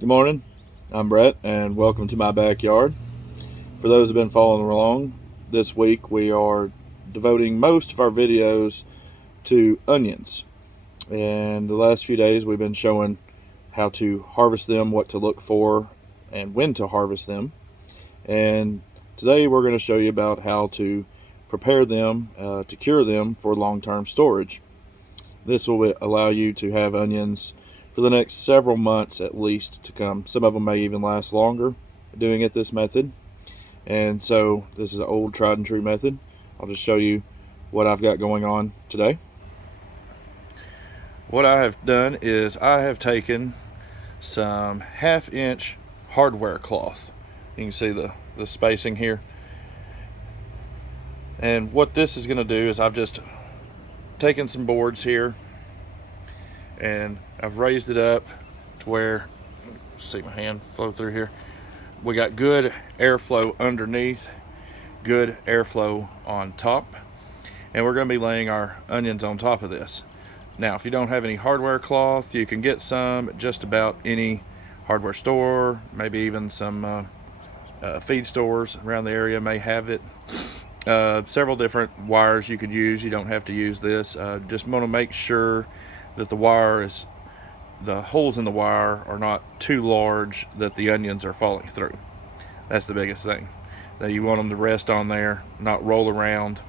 Good morning. I'm Brett, and welcome to my backyard. For those who have been following along, this week we are devoting most of our videos to onions. And the last few days we've been showing how to harvest them, what to look for, and when to harvest them. And today we're going to show you about how to prepare them to cure them for long-term storage. This will allow you to have onions for the next several months at least to come. Some of them may even last longer doing it this method. And so this is an old tried and true method. I'll just show you what I've got going on today. What I have done is I have taken some 1/2 inch hardware cloth. You can see the spacing here. And what this is going to do is I've just taken some boards here and I've raised it up to where, see my hand flow through here. We got good airflow underneath, good airflow on top, and we're going to be laying our onions on top of this. Now, if you don't have any hardware cloth, you can get some at just about any hardware store, maybe even some feed stores around the area may have it. Several different wires you could use. You don't have to use this. Just want to make sure that the holes in the wire are not too large that the onions are falling through. That's the biggest thing. That you want them to rest on there, not roll around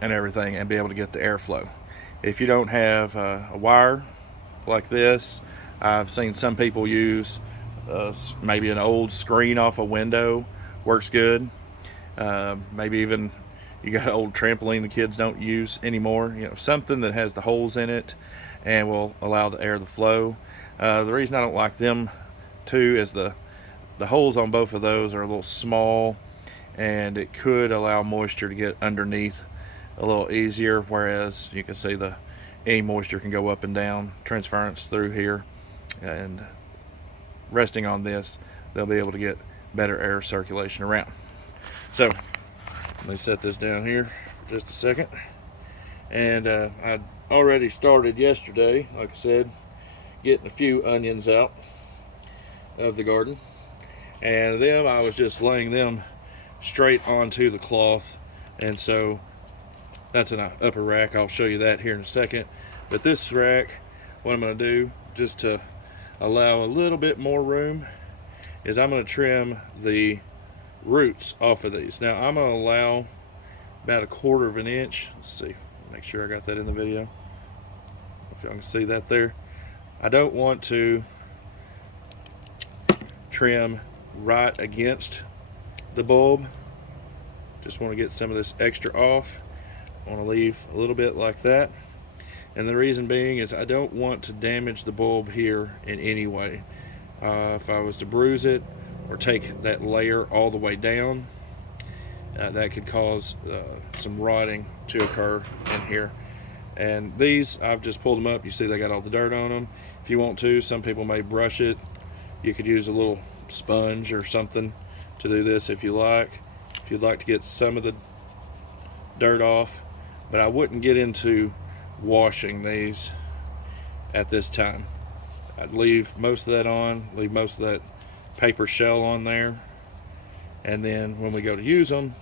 and everything, and be able to get the airflow. If you don't have a wire like this, I've seen some people use maybe an old screen off a window, works good. Maybe even you got an old trampoline the kids don't use anymore. Something that has the holes in it and will allow the air to flow. The reason I don't like them too is the holes on both of those are a little small, and it could allow moisture to get underneath a little easier, whereas you can see any moisture can go up and down, transference through here, and resting on this, they'll be able to get better air circulation around. So let me set this down here just a second. And I already started yesterday, like I said, getting a few onions out of the garden, and them I was just laying them straight onto the cloth. And so that's an upper rack. I'll show you that here in a second. But this rack, what I'm going to do, just to allow a little bit more room, is I'm going to trim the roots off of these. Now I'm going to allow about 1/4 of an inch. Let's see, make sure I got that in the video. If y'all can see that there. I don't want to trim right against the bulb. Just want to get some of this extra off. I want to leave a little bit like that. And the reason being is I don't want to damage the bulb here in any way. If I was to bruise it or take that layer all the way down, that could cause some rotting to occur in here. And these, I've just pulled them up. You see they got all the dirt on them. If you want to, some people may brush it. You could use a little sponge or something to do this if you like. If you'd like to get some of the dirt off. But I wouldn't get into washing these at this time. I'd leave most of that on, leave most of that paper shell on there, and then when we go to use them,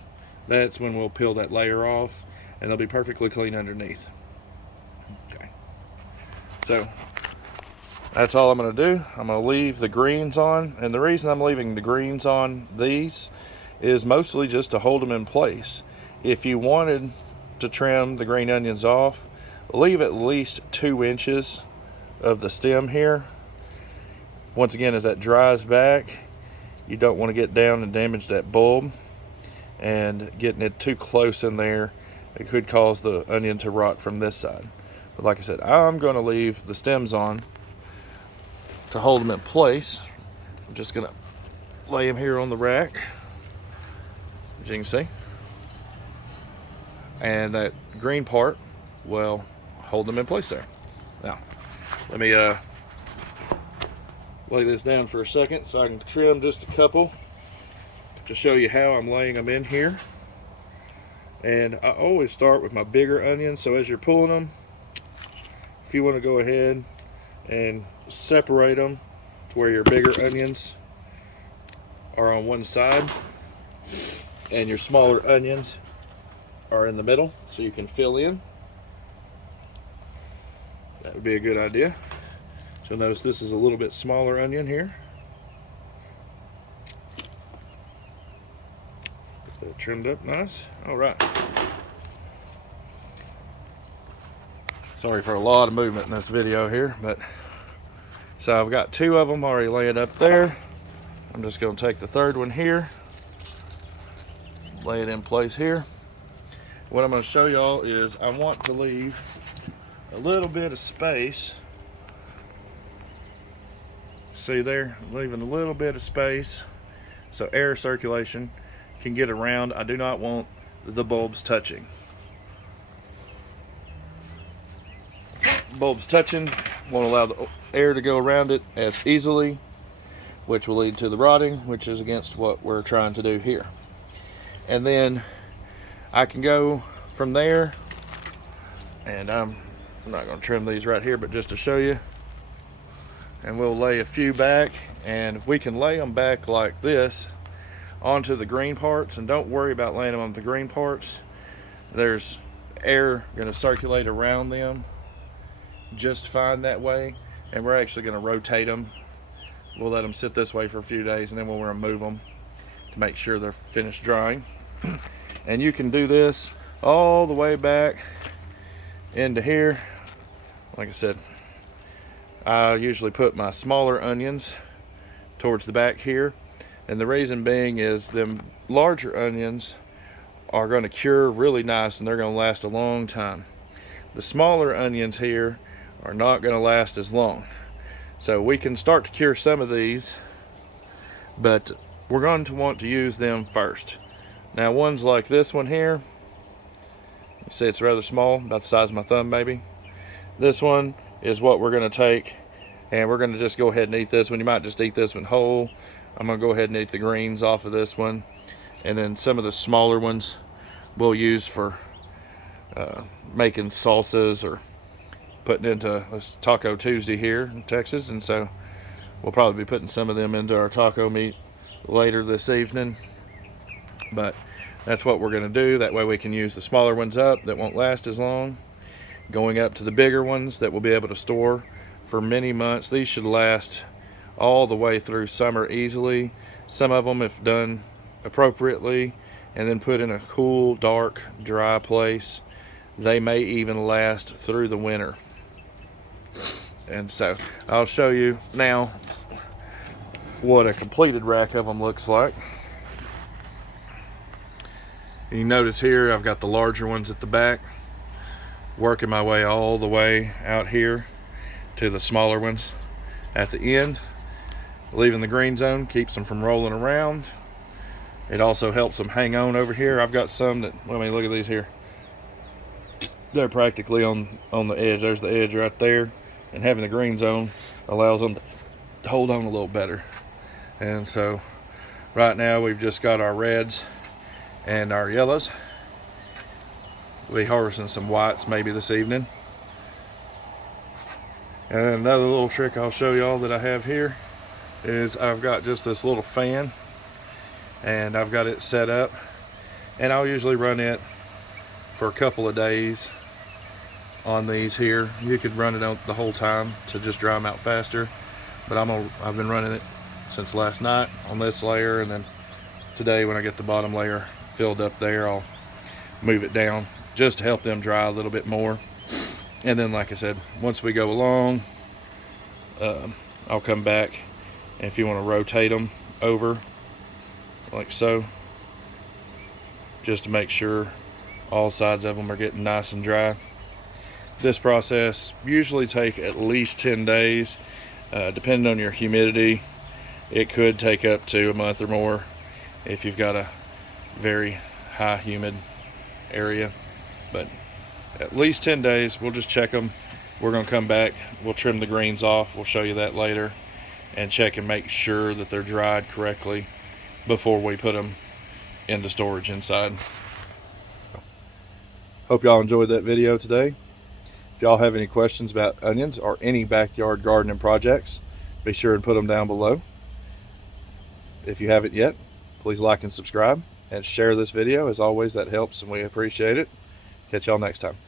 that's when we'll peel that layer off and they'll be perfectly clean underneath. Okay, so that's all I'm going to do. I'm going to leave the greens on, and the reason I'm leaving the greens on these is mostly just to hold them in place. If you wanted to trim the green onions off, leave at least 2 inches of the stem here. Once again, as that dries back, you don't want to get down and damage that bulb, and getting it too close in there, it could cause the onion to rot from this side. But like I said, I'm going to leave the stems on to hold them in place. I'm just going to lay them here on the rack, as you can see. And that green part will hold them in place there. Now, let me lay this down for a second so I can trim just a couple to show you how I'm laying them in here. And I always start with my bigger onions, so as you're pulling them, if you want to go ahead and separate them to where your bigger onions are on one side and your smaller onions are in the middle, so you can fill in. That would be a good idea. So you'll notice this is a little bit smaller onion here. Get that trimmed up nice. All right. Sorry for a lot of movement in this video here, but so I've got 2 of them already laying up there. I'm just going to take the third one here, lay it in place here. What I'm going to show y'all is I want to leave a little bit of space. See there, leaving a little bit of space so air circulation can get around. I do not want the bulbs touching. Bulbs touching won't allow the air to go around it as easily, which will lead to the rotting, which is against what we're trying to do here. And then I can go from there, and I'm not going to trim these right here, but just to show you, and we'll lay a few back, and we can lay them back like this onto the green parts, and don't worry about laying them on the green parts. There's air going to circulate around them just fine that way, and we're actually going to rotate them. We'll let them sit this way for a few days, and then we'll remove them to make sure they're finished drying. And you can do this all the way back into here. Like I said, I usually put my smaller onions towards the back here, and the reason being is them larger onions are going to cure really nice, and they're going to last a long time. The smaller onions here are not going to last as long. So we can start to cure some of these, but we're going to want to use them first. Now ones like this one here, you see it's rather small, about the size of my thumb maybe. This one is what we're going to take, and we're going to just go ahead and eat this one. You might just eat this one whole. I'm going to go ahead and eat the greens off of this one, and then some of the smaller ones we'll use for making salsas or putting into Taco Tuesday here in Texas, and so we'll probably be putting some of them into our taco meat later this evening. But that's what we're going to do. That way we can use the smaller ones up that won't last as long, going up to the bigger ones that we'll be able to store for many months. These should last all the way through summer easily. Some of them, if done appropriately and then put in a cool, dark, dry place, they may even last through the winter. And so I'll show you now what a completed rack of them looks like. You notice here I've got the larger ones at the back, working my way all the way out here to the smaller ones at the end. Leaving the green zone keeps them from rolling around. It also helps them hang on over here. I've got some that, I mean, look at these here. They're practically on the edge. There's the edge right there. And having the green zone allows them to hold on a little better. And so right now we've just got our reds and our yellows. We'll be harvesting some whites maybe this evening. And another little trick I'll show y'all that I have here is I've got just this little fan, and I've got it set up, and I'll usually run it for a couple of days on these here. You could run it out the whole time to just dry them out faster, but I've been running it since last night on this layer, and then today when I get the bottom layer filled up there, I'll move it down just to help them dry a little bit more. And then, like I said, once we go along, I'll come back, and if you want to rotate them over like so, just to make sure all sides of them are getting nice and dry. This process usually take at least 10 days, depending on your humidity. It could take up to a month or more if you've got a very high humid area, but at least 10 days. We'll just check them. We're going to come back, we'll trim the greens off, we'll show you that later, and check and make sure that they're dried correctly before we put them into storage inside. Hope y'all enjoyed that video today. If y'all have any questions about onions or any backyard gardening projects, be sure and put them down below. If you haven't yet, please like and subscribe and share this video. As always, that helps and we appreciate it. Catch y'all next time.